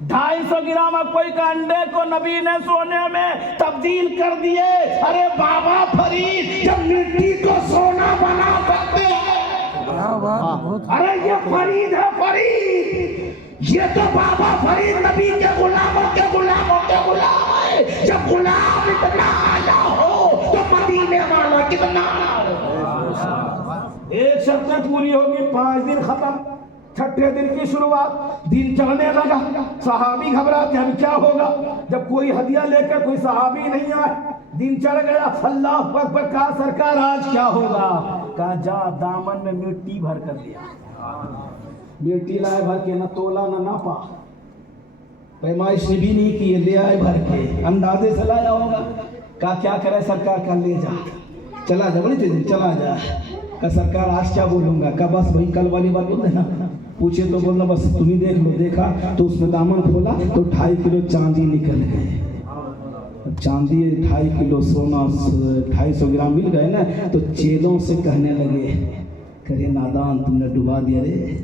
250 گرام کوئی کا انڈے کو نبی نے سونے میں تبدیل کر دیے. ارے بابا فرید جب مٹی کو سونا بنا سکتے ہیں، ارے یہ فرید ہے، فرید یہ تو بابا فرید نبی کے غلاموں کے غلام ہے. جب غلام اتنا آیا ہو تو مدینے والا کتنا. ایک شرط پوری ہوگی، 5 دن ختم. 6ٹھے دن کی شروعات، دن چڑھنے لگا. صحابی گھبراتے اب کیا ہوگا. جب کوئی ہدیہ لے کر کوئی صحابی نہیں آئے، دن چڑھ گیا. اللہ اکبر. کہا سرکار آج کیا ہوگا. کہا جا دامن میں مٹی بھر کر دیا. مٹی لائے بھر کے، نہ تولا نہ ناپا، پیمائش بھی نہیں کی، لے آئے بھر کے، اندازے سے لایا ہوگا. کہا کیا کرے سرکار. کا لے جا، چلا جا، بڑی تیزی چلا جا. کہ سرکار آج کیا بولوں گا. کہ بس وہی کل والی بات بول دینا. پوچھے تو بولنا بس تم ہی دیکھ لو. دیکھا تو اس میں دامن کھولا تو 2.5 کلو چاندی نکل گئے. چاندی 2.5 کلو سونا 250 گرام مل گئے نا. تو چیلوں سے کہنے لگے کرے نادان تم نے ڈبا دیا رے،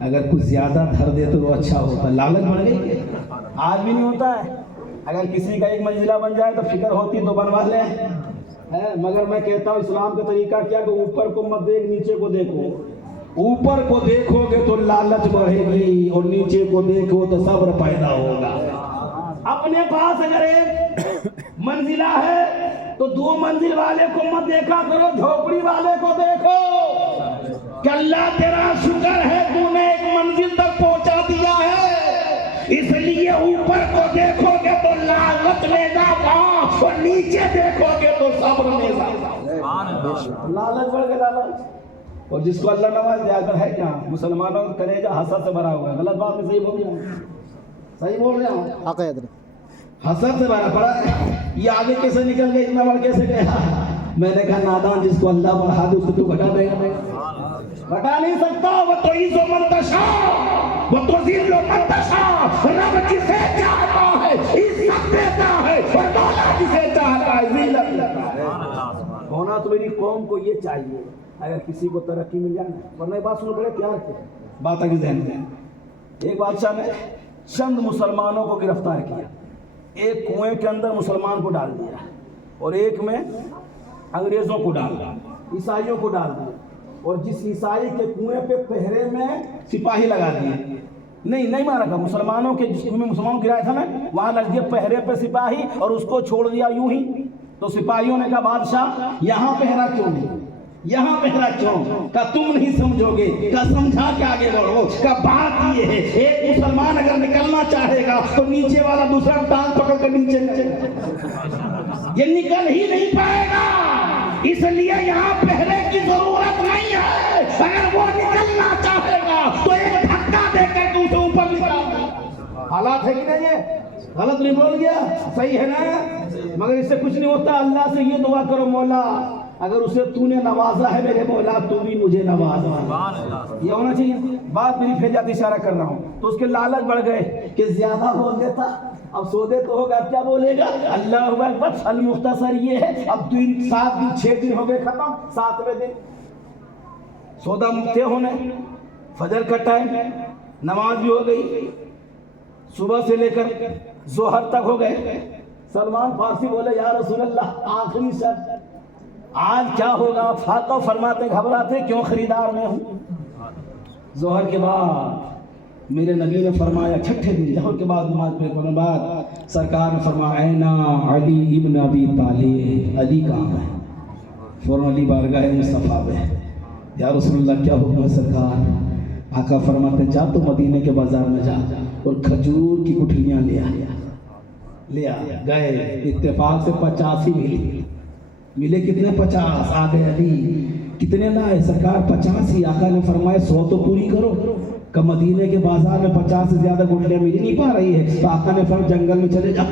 اگر کچھ زیادہ دھر دے تو وہ اچھا ہوتا. لالچ بڑھ گئی. آج بھی نہیں ہوتا ہے، اگر کسی کا 1 منزلہ بن جائے تو فکر ہوتی تو بنوا لے. مگر میں کہتا ہوں اسلام کا طریقہ کیا کہ اوپر کو مت دیکھ، نیچے کو دیکھو. اوپر کو دیکھو گے تو لالچ بڑھے گی اور نیچے کو دیکھو تو صبر پیدا ہوگا. اپنے پاس اگر 1 منزلہ ہے تو 2 منزل والے کو مت دیکھا کرو، جھوپڑی والے کو دیکھو کہ اللہ تیرا شکر ہے تو نے 1 منزل تک پہنچا دیا ہے. اس لیے اوپر کو دیکھو گے تو لالچ میں اضافہ اور نیچے دیکھو گے تو صبر میں اضافہ. لالچ بڑھ کے لالچ. اور جس کو اللہ نواز دیا کر ہے کیا، مسلمانوں کا کلیجہ حسد سے بھرا ہوا ہے. غلط بات میں صحیح بول رہا ہوں، صحیح بول رہا ہوں. حسد سے بھرا پڑا ہے. یہ آگے کیسے نکل گیا، اتنا بڑھ کیسے گیا. میں نے کہا نادان جس کو اللہ بڑھا دے اس کو تو گھٹا دے گا. گھٹا نہیں سکتا. وہ تو عز و منتشا، وہ تو ذل و منتشا. رب جسے چاہتا ہے عزت دیتا ہے اور مولا جسے چاہتا ہے ذلت دیتا ہے. ہونا تو میری قوم کو یہ چاہیے اگر کسی کو ترقی مل جائے. ورنہ بات سنو بڑے پیار کے بات آگے ذہن میں. ایک بادشاہ نے چند مسلمانوں کو گرفتار کیا، ایک کنویں کے اندر مسلمان کو ڈال دیا اور ایک میں انگریزوں کو ڈال دیا، عیسائیوں کو ڈال دیا. اور جس عیسائی کے کنویں پہ پہرے میں سپاہی لگا دیے، نہیں مارا تھا مسلمانوں کے، جس کنویں مسلمانوں کو گرایا تھا نا وہاں لگ دیا پہرے پہ سپاہی اور اس کو چھوڑ دیا یوں ہی. تو سپاہیوں نے کہا بادشاہ یہاں پہرا کیوں نہیں. یہاں پہرا کیوں؟ کہ تم نہیں سمجھو گے، کہ سمجھا کے آگے بڑھو۔ کہ بات یہ ہے ایک مسلمان اگر نکلنا چاہے گا تو نیچے والا دوسرا ٹانگ پکڑ کر نیچے یہ نکل ہی نہیں پائے گا، اس لیے یہاں پہرے کی ضرورت نہیں ہے۔ اگر وہ نکلنا چاہے گا تو ایک دھکا دے کر اسے اوپر نکال۔ حالات ہے کہ نہیں ہے؟ غلط نہیں بول گیا؟ صحیح ہے نا؟ مگر اس سے کچھ نہیں ہوتا۔ اللہ سے یہ دعا کرو، مولا اگر اسے تو نے نوازا ہے میرے مولا تو بھی مجھے نواز۔ یہ ہونا چاہیے۔ بات میری پھر جاتی اشارہ کر رہا ہوں تو اس کے لالچ بڑھ گئے کہ زیادہ بول دیتا، اب سودے تو ہوگا، اب کیا بولے گا؟ اللہ اکبر۔ المختصر یہ ہے اب 7 دن 6 دن ہو گئے ختم، 7ویں دن سودا مکتے ہونے، فجر کا ٹائم، نماز بھی ہو گئی، صبح سے لے کر ظہر تک ہو گئے۔ سلمان فارسی بولے یا رسول اللہ آخری شرط آج کیا ہوگا؟ فاقہ فرماتے گھبراتے کیوں خریدار میں ہوں۔ ظہر کے بعد میرے نبی نے فرمایا چھٹے دن ظہر کے بعد نماز پڑھنے کے بعد سرکار نے فرمایا اینا علی ابن ابی طالب، علی کہاں ہے؟ فوراً علی بارگاہ مصطفیٰ میں، یا رسول اللہ کیا حکم ہے سرکار؟ آقا فرماتے جا تو مدینے کے بازار میں جا اور کھجور کی گٹھلیاں لے آ۔ گئے، اتفاق سے 85 ہی ملے کتنے؟ 50۔ آگے علی کتنے لائے؟ سرکار 50 ہی۔ آقا نے فرمایا 100 تو پوری کرو۔ کہ مدینے کے بازار میں 50 سے زیادہ گٹھلیاں مل نہیں پا رہی ہے تو آقا نے فرمایا جنگل میں چلے جا،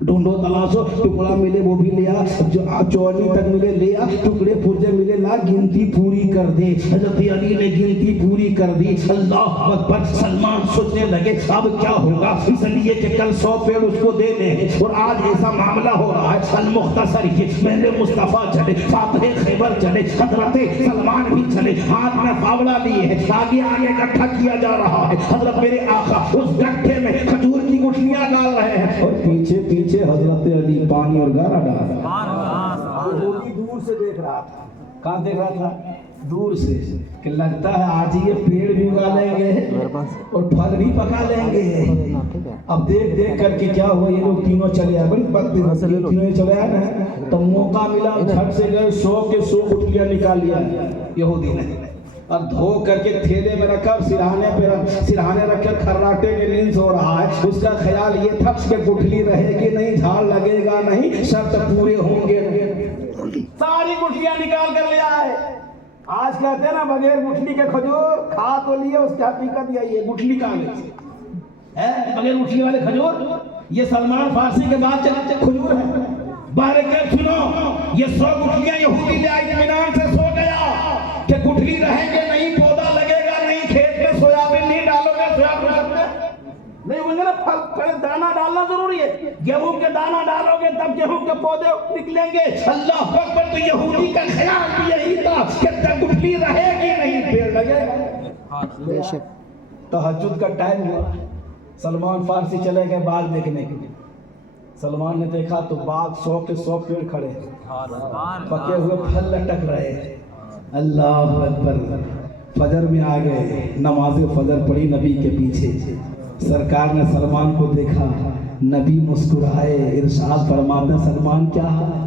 ڈھونڈو تلاشو، ٹکڑا ملے وہ بھی لیا، جو چورنی تک ملے لیا، ٹکڑے پرجے ملے لا، گنتی پوری کر دے۔ حضرت علی نے گنتی پوری کر دی۔ اللہ اکبر۔ سلمان سوچنے لگے اب کیا ہوگا، اس لیے کہ کل 100 پیڑ اس کو دے دیں اور آج ایسا معاملہ ہو رہا ہے۔ المختصر یہ میرے مصطفیٰ چلے، فاتح خیبر چلے، حضرت سلمان بھی چلے، ہاتھ میں فاوڑا لیے ہے، آگے آگے اکٹھا کیا جا رہا ہے۔ حضرت میرے آقا اس گٹھے میں کھجور کی گٹھلیاں ڈال رہے ہیں اور پیچھے پیچھے حضرت علی پانی اور گارا ڈال رہا ہے۔ دور سے دیکھ رہا تھا۔ کہاں دیکھ رہا تھا؟ دور سے، کہ لگتا ہے آج یہ پیڑ بھی اگا لیں گے اور پھل بھی پکا لیں گے۔ اب دیکھ دیکھ کر کے کیا ہوا، یہ لوگ تینوں چلے آئے، بڑی تینوں چلے آئے نا، تو موقع ملا جھٹ سے گئے 100 کے 100 گٹھلیاں نکال لیا یہودی نے، اب دھو کر کے تھیلے میں رکھا، سرہانے رکھ کر کھراٹے کے نیند سو رہا ہے۔ اس کا خیال یہ تھا کہ گٹھلی رہے گی نہیں، جھاڑ لگے گا نہیں، شرط پورے ہوں گے۔ ساری گٹھلیاں نکال کر لے آئے۔ آج کہتے ہیں نا بغیر گٹھلی کے کھجور کھا تو لیے، اس کی حقیقت یہی ہے گٹھلی کہاں گئی ہے؟ بغیر گٹھلی والے کھجور، یہ سلمان فارسی کے بعد چلتے کھجور ہے۔ بارکت سنو، یہ 100 گٹھلیاں یہودی لے آئی، اطمینان سے سو گیا کہ گٹھلی رہیں گے نہیں، پودا لگے گا نہیں، کھیت میں سویابین نہیں ڈالو گے، سویابین نہیں ہوئے نا، پھل دانہ ڈالنا ضروری ہے۔ گیہوں کے دانہ ڈالو گے تب گیہوں کے پودے نکلیں گے۔ اللہ اکبر۔ تو یہودی کا خیال بھی یہی تھا کہ گٹھلی رہے گی نہیں، پیڑ لگے گا۔ بے شک۔ تہجد کا ٹائم ہوا، سلمان فارسی چلے گئے باغ دیکھنے کے لیے۔ سلمان نے دیکھا تو باغ 100 کے 100 پیڑ کھڑے، پکے ہوئے پھل لٹک رہے۔ اللہ اکبر۔ فجر میں آ گئے، نماز فجر پڑھی نبی کے پیچھے۔ سرکار نے سلمان کو دیکھا، نبی مسکرائے، ارشاد فرماتے سلمان کیا حال ہے؟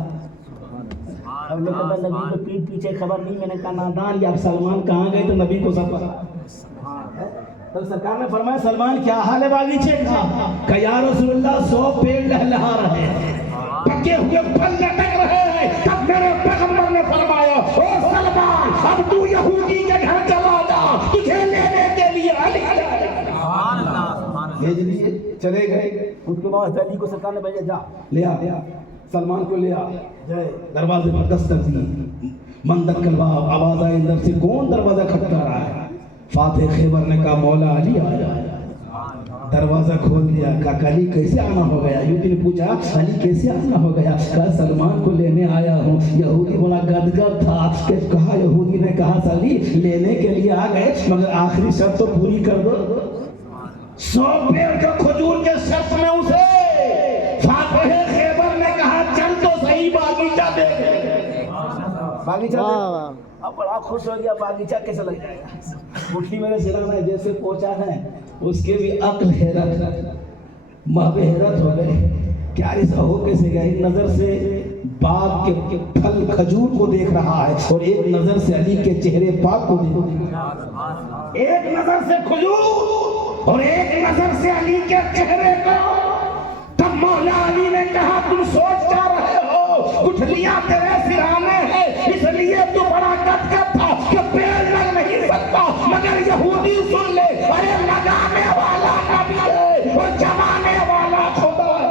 اب لوگ کہتا نبی کو پیٹ پیچھے خبر نہیں، میں نے کہا نادان، یا اب سلمان کہاں گئے تو نبی کو سب پتا۔ تو سرکار نے فرمایا سلمان کیا حال ہے باغیچے کا؟ کہ یا رسول اللہ 100 پیڑ لہلہا رہے ہیں، پکے ہوئے پھل لٹک رہے ہیں۔ تب میرے پیغمبر نے فرمایا او سلمان اب تو یہودی کے گھر چلا جا، تجھے لینے کے لیے علی بھیج لیے۔ چلے گئے، اس کے بعد علی کو سرکار نے بھیجا جا لے آ، سلمان کو لے آ۔ دروازے پر دستک دی، مندر کلباب، آواز آئی اندر سے کون دروازہ کھٹکا رہا ہے؟ فاتح خیبر نے کہا مولا علی آیا۔ دروازہ کھول دیا، کہا علی کیسے آنا ہو گیا؟ یہودی نے پوچھا علی کیسے آنا ہو گیا؟ کہا سلمان کو لینے آیا ہوں۔ یہودی بڑا گدگد تھا کہ کہا، یہودی نے کہا علی لینے کے لیے آ گئے مگر آخری شرط تو پوری کر دو۔ 100 پیڑ کا کھجور کے شرط میں اسے فاتح خیبر نے کہا چل تو صحیح باغیچہ دیکھ۔ باغیچہ دیکھ، اب بڑا خوش ہو گیا، باغیچہ کیسے لگ جائے گا؟ گٹھلی میرے سرا میں جیسے پہنچا ہے، اس کے بھی عقل حیرت، ماں حیرت ہو گئے۔ کیا اس ہوکے سے گیا، ایک نظر سے باغ کے پھل کھجور کو دیکھ رہا ہے اور ایک نظر سے علی کے چہرے پاک کو دیکھ رہا ہے، ایک نظر سے کھجور اور ایک نظر سے علی کے چہرے کو۔ تب مولا علی نے کہا تم سوچ کیا رہے ہو، گٹھلیاں تیرے سرانے ہیں، اس لیے تو بڑا کٹ تھا کہ پیڑ لگ نہیں سکتا، مگر یہودی سن لے، ارے لگانے والا نبی ہے اور جمانے والا خدا ہے۔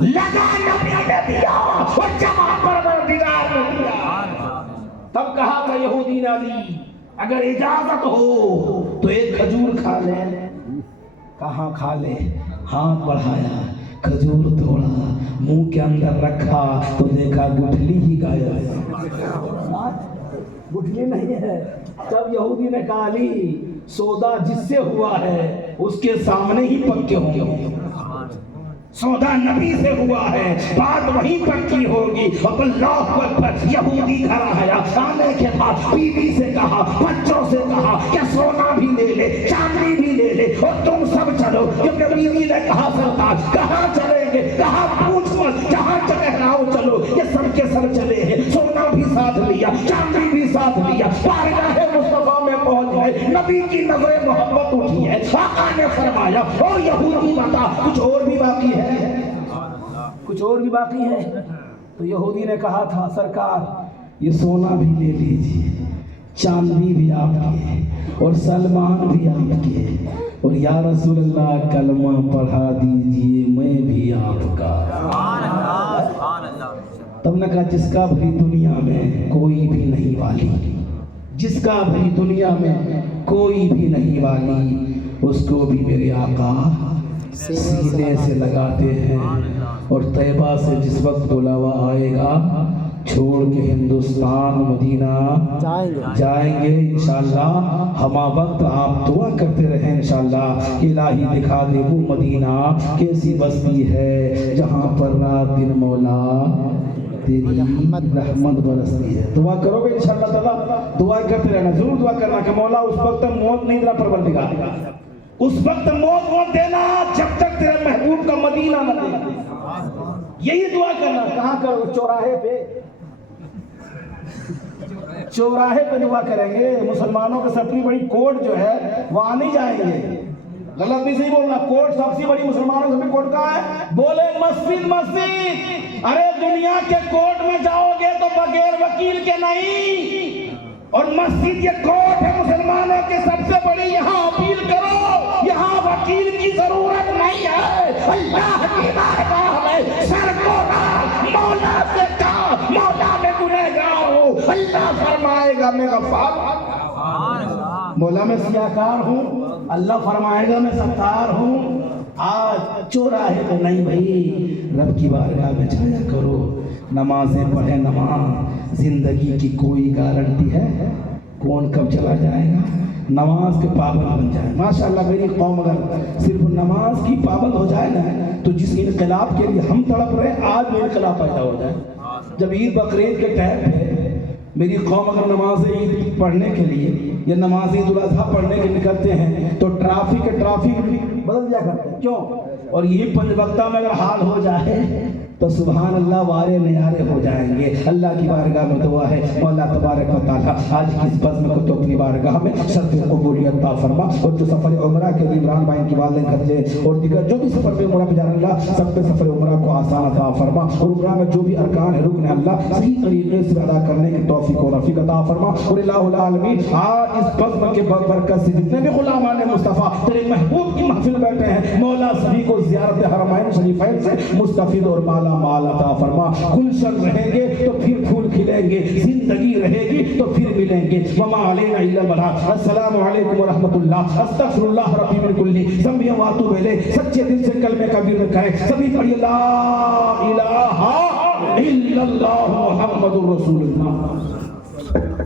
لگا نبی نے دیا اور جمع پروردگار نے دیا۔ تب کہا کہ یہودی نے علی اگر اجازت ہو تو ایک کھجور کھا لے۔ کہاں کھا لے؟ ہاتھ بڑھایا، کھجور توڑا، منہ کے اندر رکھا تو دیکھا گٹھلی ہی غائب ہے، گٹھلی نہیں ہے۔ تب یہودی نے کہا علی سودا جس سے ہوا ہے اس کے سامنے ہی پکے ہوں گے، سودا نبی سے ہوا ہے، بات وہیں پکی ہوگی۔ اب اللہ اکبر، یہودی گھر آیا، آنے کے بعد بیوی سے کہا، بچوں سے کہا کہ سونا بھی لے لے، چاندی بھی لے لے اور تم سب چلو، کیونکہ بیوی نے کہا سرکار کہاں چلیں گے؟ کہا پوچھ مت، جہاں چلے رہو چلو، یہ سب کے سب چلے ہیں، سونا بھی ساتھ لیا، چاندی بھی ساتھ لیا، بارگاہ مصطفیٰ میں پہنچ گئے، نبی کی نظر محبت اٹھی ہے، آقا نے فرمایا او یہودی بتا کچھ اور بھی باقی ہے، کچھ اور بھی باقی ہے؟ تو یہودی نے کہا تھا سرکار یہ سونا بھی لے لیجیے، چاندی بھی آپ کی اور سلمان بھی آپ کے، اور یا رسول اللہ کلمہ پڑھا دیجیے میں بھی آپ کا۔ تب نے کہا جس کا بھی دنیا میں کوئی بھی نہیں والی، جس کا بھی دنیا میں کوئی بھی نہیں والی، اس کو بھی میرے آقا سینے سے لگاتے ہیں، اور طیبہ سے جس وقت بلاوا آئے گا چھوڑ کے ہندوستان مدینہ جائیں گے انشاءاللہ۔ ہما وقت آپ دعا کرتے رہیں انشاءاللہ کہ الہی دکھا دے وہ مدینہ کیسی بستی ہے جہاں پر رات دن مولا تیری رحمت برستی ہے۔ دعا کرو گے انشاءاللہ تعالیٰ، دعا کرتے رہنا، ضرور دعا کرنا کہ مولا اس وقت موت نہیں دینا پروردگار، اس وقت موت مت دینا جب تک تیرے محبوب کا مدینہ نہ دے، یہی دعا کرنا۔ کہاں کرو؟ چوراہے پہ، چوراہے پہ دعا کریں گے۔ مسلمانوں کی سب سے بڑی کوٹ جو ہے وہاں نہیں جائیں گے، غلط نہیں صحیح بولنا، کوٹ سب سے بڑی مسلمانوں سے کوٹ کہاں ہے؟ بولے مسجد مسجد۔ ارے دنیا کے کوٹ میں جاؤ گے تو بغیر وکیل کے نہیں، اور مسجد یہ کوٹ ہے مسلمانوں کے سب سے بڑی، یہاں اپیل کرو، یہاں وکیل کی ضرورت نہیں ہے۔ اللہ کی بارگاہ میں سر کو مولا سے کہا مولا میں گنہگار ہوں، اللہ فرمائے گا میں غفار، مولا میں سیاکار ہوں، اللہ فرمائے گا میں ستار ہوں۔ آج چوراہے تو نہیں بھائی، رب کی بارگاہ میں جایا کرو، نمازیں پڑھیں۔ نماز زندگی کی کوئی گارنٹی ہے؟ کون کب چلا جائے گا؟ نماز کے پابند بن جائے۔ ماشاءاللہ میری قوم اگر صرف نماز کی پابند ہو جائے نا، تو جس انقلاب کے لیے ہم تڑپ رہے ہیں آج میں انقلاب پیدا ہو جائے۔ جب عید بقرعید کے ٹائم پہ میری قوم اگر نماز عید پڑھنے کے لیے یا نماز عید الاضحیٰ پڑھنے کے نکلتے ہیں تو ٹرافک بدل دیا کرتے ہیں، کیوں؟ اور یہی پنج وقتہ میں اگر حال ہو جائے تو سبحان اللہ وارے نیارے ہو جائیں گے۔ اللہ کی بارگاہ میں دعا ہے مولا تبارک و تعالیٰ آج کی اس بزم کو تو اپنی بارگاہ میں شرف قبولیت عطا فرما، اور جو سفر عمرہ کے لیے عمران بھائی کی والدین خرچے اور دیگر جو بھی سفر پہ عمرہ پہ جانا اللہ سب پہ سفر عمرہ کو آسان عطا فرما، اور عمرہ میں جو بھی ارکان ہے رکن اللہ صحیح طریقے سے ادا کرنے کی توفیق و رفیق عطا فرما۔ اور الہ العالمین آج اس بزم کے برکت سے جتنے بھی غلامان مصطفیٰ تیرے محبوب کی محفل بیٹھے ہیں مولا سبھی کو زیارت حرمین شریفین سے مستفید اور مالا مال عطا فرما۔ گلشن رہیں گے تو پھر پھول کھلیں گے، زندگی رہے گی تو پھر ملیں گے۔ وما علینا الا البلاغ۔ السلام علیکم ورحمۃ اللہ۔ استغفر اللہ ربی من کل ذنب و اتوب الیہ۔ سچے دل سے کلمے کا ورد کریں، سبھی پڑھیے لا الہ الا اللہ محمد رسول اللہ۔